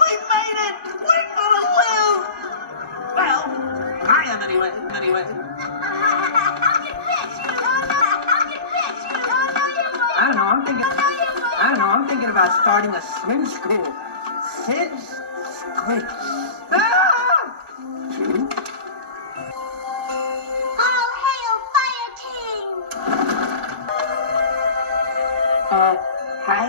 We made it! We're gonna live! Well, I am anyway. I don't know, I'm thinking about starting a swim school. Sid's Squid. Ah! All hail Fire King! Hi?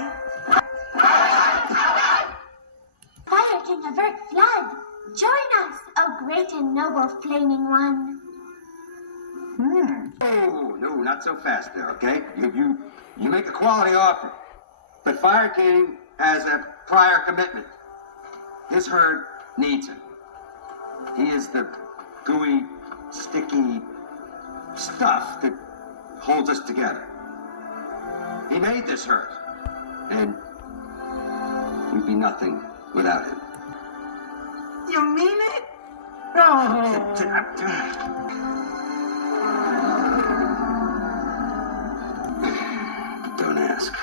Fire King avert flood. Join us, O great and noble flaming one. Oh, no, not so fast there, okay? You make a quality offer. But Fire King has a prior commitment. This herd needs him. He is the gooey, sticky stuff that holds us together. He made this herd. And we'd be nothing without him. You mean it? Oh. Don't ask.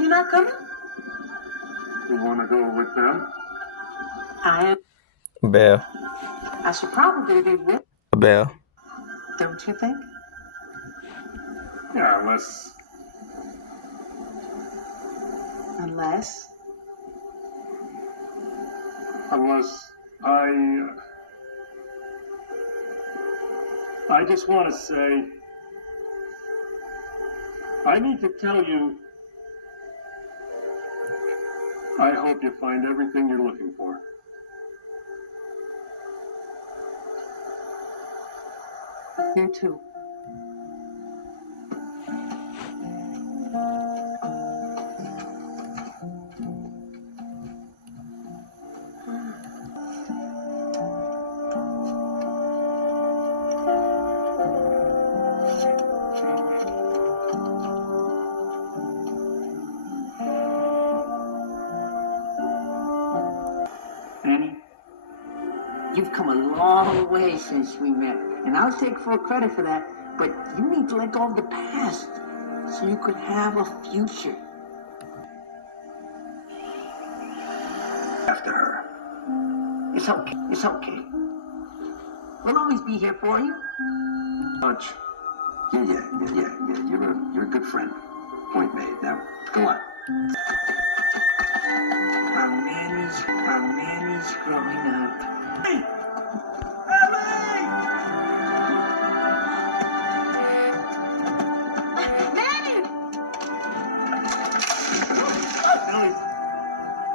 You not coming? You want to go with them? I am. Bell. I should probably be with. Bell. Don't you think? Yeah, unless I just want to say, I need to tell you, I hope you find everything you're looking for. You too. You've come a long way since we met, and I'll take full credit for that, but you need to let go of the past so you could have a future. after her. It's okay. We'll always be here for you. Much. Yeah. You're a good friend. Point made. Now, go on. Our Manny's growing up. Hey! Ellie,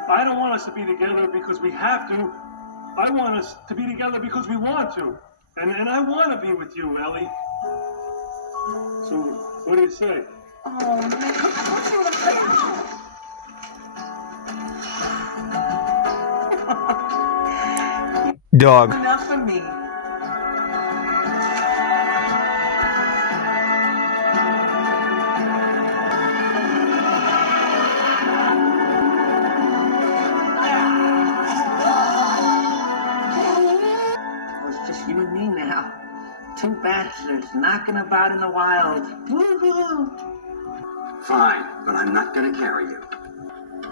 I don't want us to be together because we have to. I want us to be together because we want to. And I want to be with you, Ellie. So, what do you say? Oh, man, don't you want to play? Dog. Enough for me. It's just you and me now. Two bastards knocking about in the wild. Woo-hoo! Fine, but I'm not gonna carry you.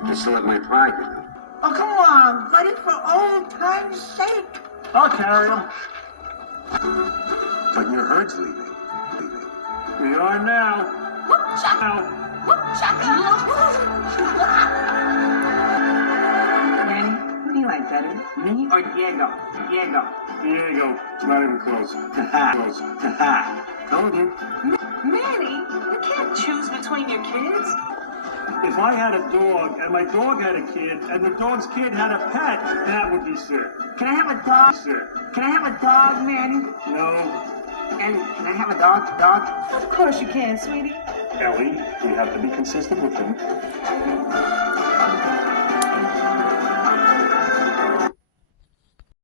I still have my pride, you know. Oh, come on, buddy, for old time's sake. I'll carry him. But your herd's leaving. We are now. Whoop, chaka. Now. Whoop, chaka. Manny, who do you like better, me or Diego? Diego. Diego. Not even close. Close. Told you. Manny, you can't choose between your kids. If I had a dog and my dog had a kid and the dog's kid had a pet, that would be sick. Can I have a dog? Sick. Can I have a dog, Manny? No. Ellie, can I have a dog? Dog? Of course you can, sweetie. Ellie, we have to be consistent with them.